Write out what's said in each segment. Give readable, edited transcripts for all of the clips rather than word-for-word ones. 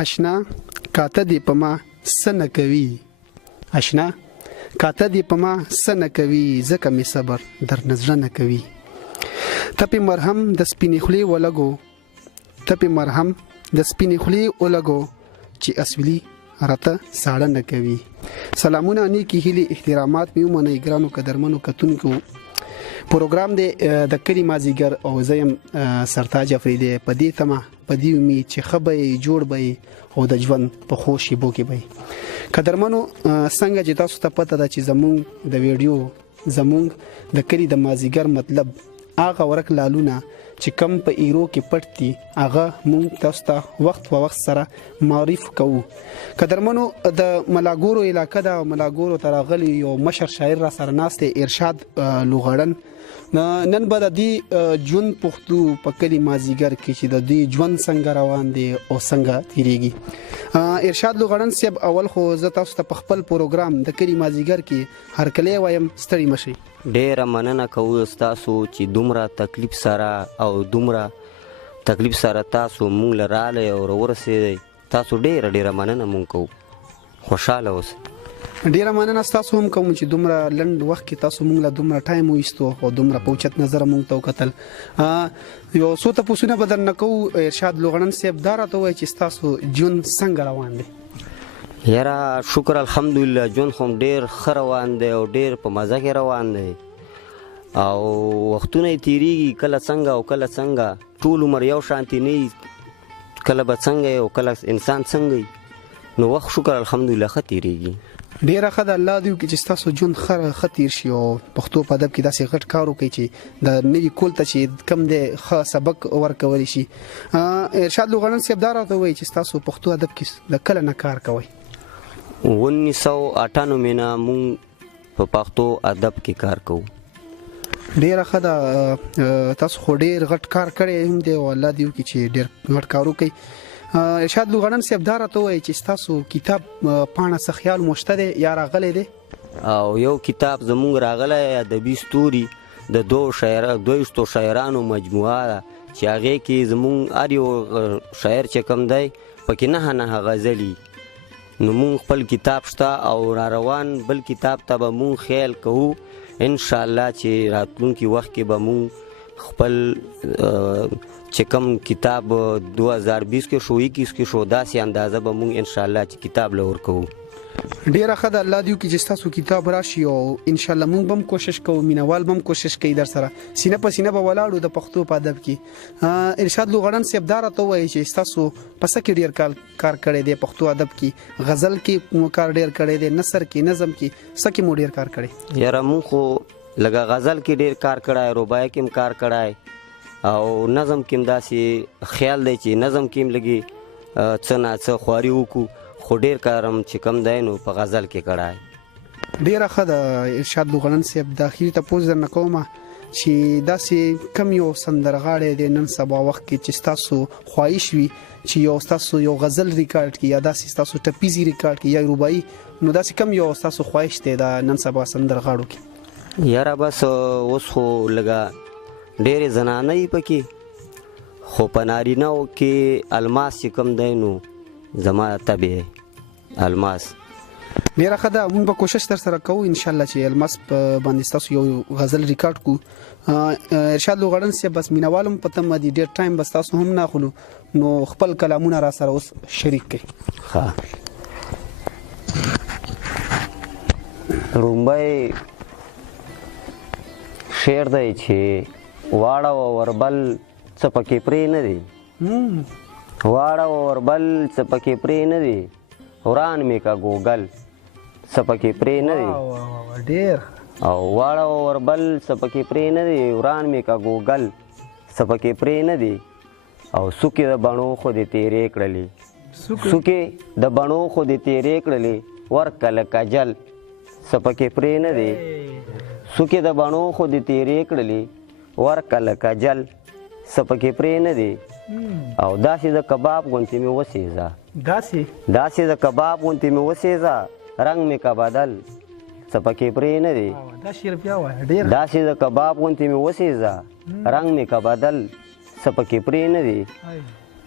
اشنا کاته دی په ما سن کوي اشنا کاته دی په ما سن کوي زکه می صبر در نظر نه کوي تپی مرهم د سپینې خلی ولګو تپی مرهم د سپینې خلی ولګو چې اسولی راته ساړه نه کوي سلامونه نیکی هلي احترامات میو منې ګرانو قدرمنو کتونکو پروګرام د کلی مازیګر او زیم سرتاج افریدی په دې تمه په دې امید چې خبرې جوړ به او د ژوند په خوشي بو کې به قدرمنو څنګه چې تاسو ته پته ده چې زمونږ د ویډیو زمونږ د کلی د مازیګر مطلب هغه ورک لالونه چې کم په ایرو کې پټتي هغه مونږ تاسو ته وخت په وخت سره معرف کوو قدرمنو د ملاګورو علاقې دا ملاګورو ترغلی یو مشر شاعر را سره ناشته ارشاد لوغړن نن به د دې جون پښتو په کلی مازیګر کې چې د دې ژوند څنګه روان دي او څنګه تیریږي ارشاد لوغړن صاحب اول خو زه تاسو ته په خپل پروګرام د کلی مازیګر کې هر کله وایم ستړي مشي ډیره مننه کوو تاسو چې دومره تکلیف سره او دومره تکلیف سره تاسو مونږ لراله او ورسېږئ تاسو ډیره مننه مونږ کوو خوشاله اوسئ ډیره مننه تاسو هم کوم چې دومره لند وخت کې تاسو مونږ له دومره ټایم وېستو او دومره پوچت نظر مونږ ته وکتل یو څو ته پوښتنه بدل نکو ارشاد لوغړن صاحب دا راته وایي چې تاسو جون څنګه روان دي یاره شکر الحمدلله جون خو ډیر ښه روان دی او ډیر په مزه کې روان دی او وختونه تیریږي کله څنګه او کله څنګه ټول عمر یو شانتي نه کله به څنګه او کله انسان څنګه نو وخت شکر الحمدلله ښه تیریږي ډیره ښه د الله دی چې تاسو جون ښه تیر شي او پښتو په ادب کې داسې غټ کار وکړي چې د نوي کول ته چې کم دی ښه سبق ورکولی شي ارشاد لوغړن صاحب دا راته وایي چې تاسو پښتو ادب کې د کله نه کار کوئ 1998 نه مونږ په پښتو ادب کې کار کوو ډیره ښه ده تاسو خو ډیر غټ کار کړی هم دی او الله دی چې ډیر غټ کار وکړي ارشاد لوغړن صاحب دا راته وایي چې تاسو کتاب پاڼه څه خیال مشته دی یا راغلی دی او یو کتاب زمونږ راغلی ادبي ستوري د دویشتو شاعرانو مجموعه ده چې هغې کې زمونږ هر یو شاعر چې کوم دی پکې نه غزلي نو مونږ خپل کتاب شته او را روان بل کتاب ته به مونږ خیال کوو انشاءالله چې راتلونکي وخت کې به مونږ خپل چې کوم کتاب 2020 کې شو 21 کې شو داسې اندازه به مونږ انشاءالله چې کتاب لور کوو ډیره ښه ده الله دې وکړي چې تاسو کتاب راشي او انشاءالله مونږ به هم کوشش کوو مینوال به هم کوشش کوي در سره سینه په سینه به ولاړو د پښتو په ادب کې ارشاد لوغړن صاحب دا راته وایي چې تاسو په څه کې ډیر کار کړی دی پښتو ادب کې غزل کې مو کار ډیر کړی دی نثر کې نظم کې څه کې مو ډیر کار کړی یاره مونږ خو لږه غزل کې ډیر کار کړی رباعي کې هم کار کړی او نظم کې هم داسې خیال دی چې نظم کې هم لږې څه نه څه خواري وکړو خو ډیر کارم چې کم دی نو په غزل کې کړی ډیره ښه ده ارشاد لوغړن صاحب د اخري تپوس درنه کومه چې داسې کم یو سندرغاړی دی نن سبا وخت کې چې ستاسو خواهش وي چې یو ستاسو یو غزل ریکارډ کړي یا داسې ستاسو ټپیزي ریکارډ کړي یا رباعي نو داسې کم یو ستاسو خواهش دی د نن سبا سندرغاړو کې یاره بس اوس خو لږه ډېرې زنانه یې پکې خو په نارینهو کې الماس چې کوم دی نو زما طبع الماس ډیره ښه ده موږ به کوشش در سره کوو انشاءالله چې الماس باندې ستاسو یو غزل ریکارډ کړو ارشاد لوغړن صاحب بس مینوال هم په تمه دي ډېر ټایم بس تاسو هم نه اخلو نو خپل کلامونه را سره اوس شریک کړئ ښه لومبی شعر دی چې واړه وربل څه پکې پرې نه دي واړه وربل څه پکې پرې نه دي وران مې کا ګوګل څه پکې پرې نه دي ډېر او واړه وربل څه پکې پرې نه دي وران مې کا ګوګل څه پکې پرې نه دي او سوکې د بڼو خو دې تیرې کړلې سوکې د بڼو خو دې تیرې کړلې ورکله کجل څه پکې پرې نه دي سوکې د بڼو خو دې تیرې کړلې ورکله کجل څه پکې پرې نه دي او داسې د کباب غوندې مې وسېځه داسې د کباب غوندې مې وسېځه رنګ مې کا بدل څه پکې پرې نه دي داسې د کباب غوندې مې وسېځه رنګ مې کا بدل څه پکې پرې نه دي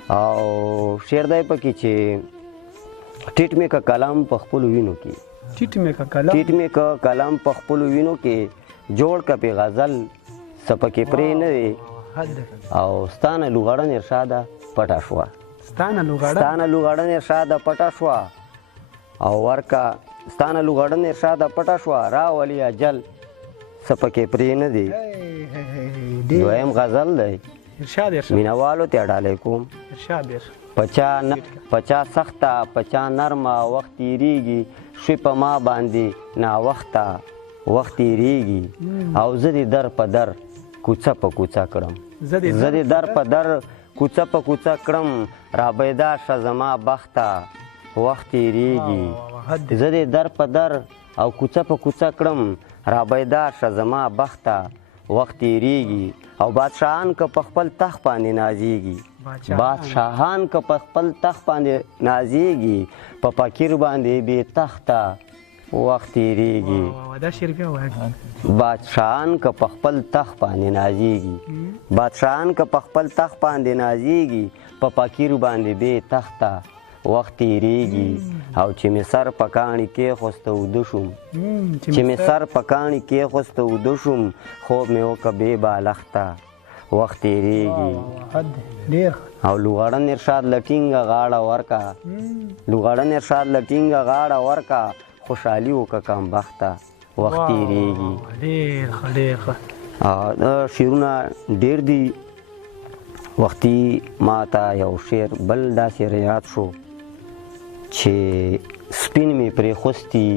او شعر دی پکې چې ټیټ مې که کلام په خپلو وینو کې ټیټ مې که کلام په خپلو وینو کې جوړ که پې غزل څه پکې پرې نه دی او ستانه لوغړن ارشاده پټه شوه ستانه لوغړن ارشاده پټه شوه او ورکه ستانه لوغړن ارشاده پټه شوه راولي اجل څه پکې پرې نه دی دویم غزل دی مینوالو ته ډالۍ کوم پچا سخته پچا نرمه وخت تیریږي شوی په ما باندې ناوخته وخت تیریږي او زه دې در په در کوڅه په کوڅه کړم زه دې در په در کوڅه په کوڅه کړم رابیدا شه زما بخته وخت تیریږي زه دې در په در او کوڅه په کوڅه کړم رابیدا شه زما بخته وخت تیریږي او بادشاهان که په خپل تخت باندې نازیږي بادشاهان که په خپل تخت باندې نازیږي په فقیر باندې بې تخته وخت تیریږي بادشاهان که په خپل تخت باندې نازیږي بادشاهان که په خپل تخت باندې نازیږي په فقیر باندې بې تخته وخت تیریږي او چې مې سر په کاڼي کېښوسته اوده شوم چې مې سر په کاڼي کېښوسته اوده شوم خوب مې وکړه بې بالښته وخت تیریږي او لوغړن ارشاد له ټینګه غاړه ورکه لوغړن ارشاد له ټینګه غاړه ورکه خوشحالي وکړه کمبخته وخت تیریږي شعرونه ډېر دي وختي ما ته یو شعر بل داسې یاد شو چې سپین مې پرېخوستي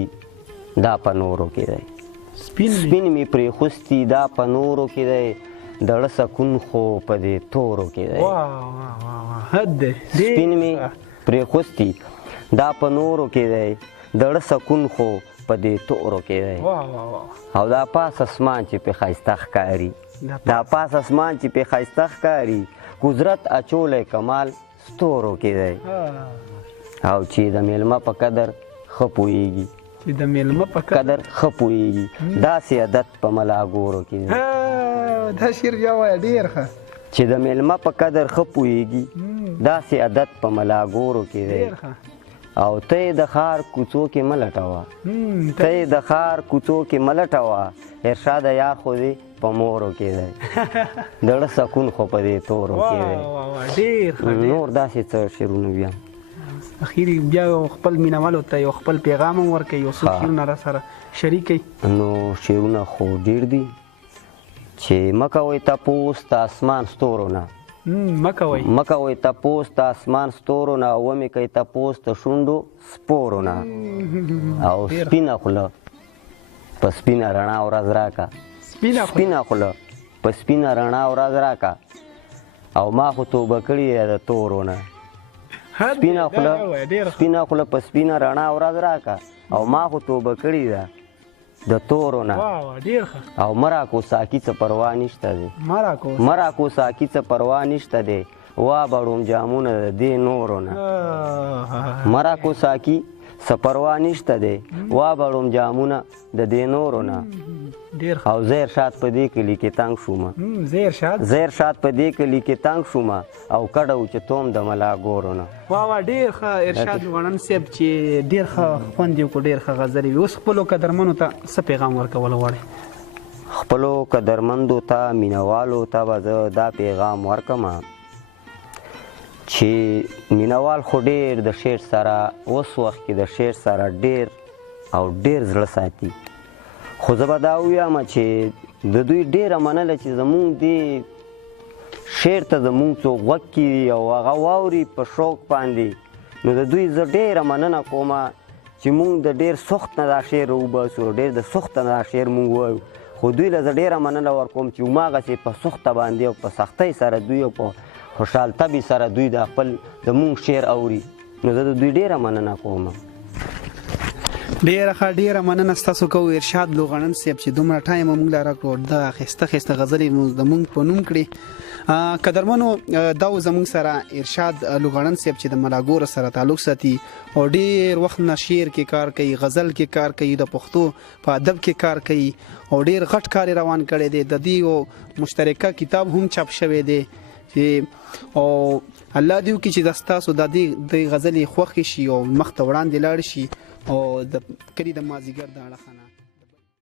دا په نورو کې دی سپین مې پرېخوستي دا په نورو کې دی دړه سکون خو په دې تورو کې دی سپین مې پرېخوستي دا په نورو کې دی دړه سکون خو په دې تورو کې دی او دا پاس اسمان چې پې ښایسته ښکاري دا پاس اسمان چې پې ښایسته ښکاري قدرت اچولی کمال ستورو کې دی او چې د میلمه په قدر ښه پوهېږي قدر ښه پوهېږي داسې عادت په ملاګورو کې دی دا شعر بیا وایه ډېر ښه چې د میلمه په قدر ښه پوهېږي داسې عادت په ملاګورو کې دی او ته یې د ښار کوڅو کې مه لټوه ته یې د ښار کوڅو کې مه لټوه ارشاده یار خو دې په مورو کې دی دړه سکون خو په دې تورو کې دی نور داسې څه شعرونه بیا اخیر بیا خپل مینوالو ته یو خپل پیغام هم ورکوي یو څو شعرونه را سره شریک کړي نو شعرونه خو ډېر دي چې مه کوئ تپوس د اسمان ستورو نه مه کوئ تپوس د اسمان ستورو نه ومې کوئ تپوس د شونډو سپورو نه او سپینه خوله په سپینه رڼا ورځ راکه سپینه خوله په سپینه رڼا ورځ راکه او ما خو توبه کړې ده د تورو نه سپینه خوله په سپینه رڼا ورځ راکه او ما خو توبه کړې ده د تورو نه او مراکو ساکي څه پروا نشته دی مراکو ساکي څه پروا نشته دی وا بړوم جامونه د دې نورو نه مراکو ساکي څه پروا نشته دی وا بړوم جامونه د دې نورو نه او زه ارشاد په دې کلي کې تنګ شومه زه ارشاد په دې کلي کې تنګ شومه او کډه و چې توم د ملاګورو نه ډېر ښه ارشاد لوغړن صاحب چې ډېر ښه خوند یې وکړو ډېر ښه غزلې وي اوس خپلو قدرمنو ته څه پیغام ورکول غواړئ خپلو قدرمندو ته مینوالو ته به زه دا پیغام ورکمه چې مینوال خو ډېر د شعر سره اوس وخت کې د شعر سره ډېر او ډېر زړه ساتي خو زه به دا ووایم چې د دوی ډېره منله چې زمونږ دې شعر ته زمونږ څوک غوږ کړي او هغه واوري په شوق باندې نو د دوی زه ډېره مننه کومه چې مونږ د ډېر سخت نه دا شعر وباسو ډېر د سخت نه دا شعر مونږ وایو خو دوی له زه ډېره مننه ورکوم چې هماغسې په سخته باندې او په سختۍ سره دوی او په خوشحال طبع سره دوی د خپل د مونږ شعر اوري نو زه د دوی ډېره مننه کوم ډیره مننه ستاسو کوو ارشاد لوغړن صاحب چې دومره ټایم موږ له راکړو د ښایسته غزلې د موږ په نوم کړې قدرمنو دا زموږ سره ارشاد لوغړن صاحب چې د ملاګور سره تعلق ساتي او ډیر وخت نه شعر کې کار کوي غزل کې کار کوي د پښتو په ادب کې کار کوي او ډیر غټ کار روان کړی دی د دې مشترکه کتاب هم چاپ شوی دی او الله دې وکړي چې د ستاسو د دې غزلې خوښې شي او مخ ته وړاندې لاړ شي او د کلي د مازدیګر د اړخه نه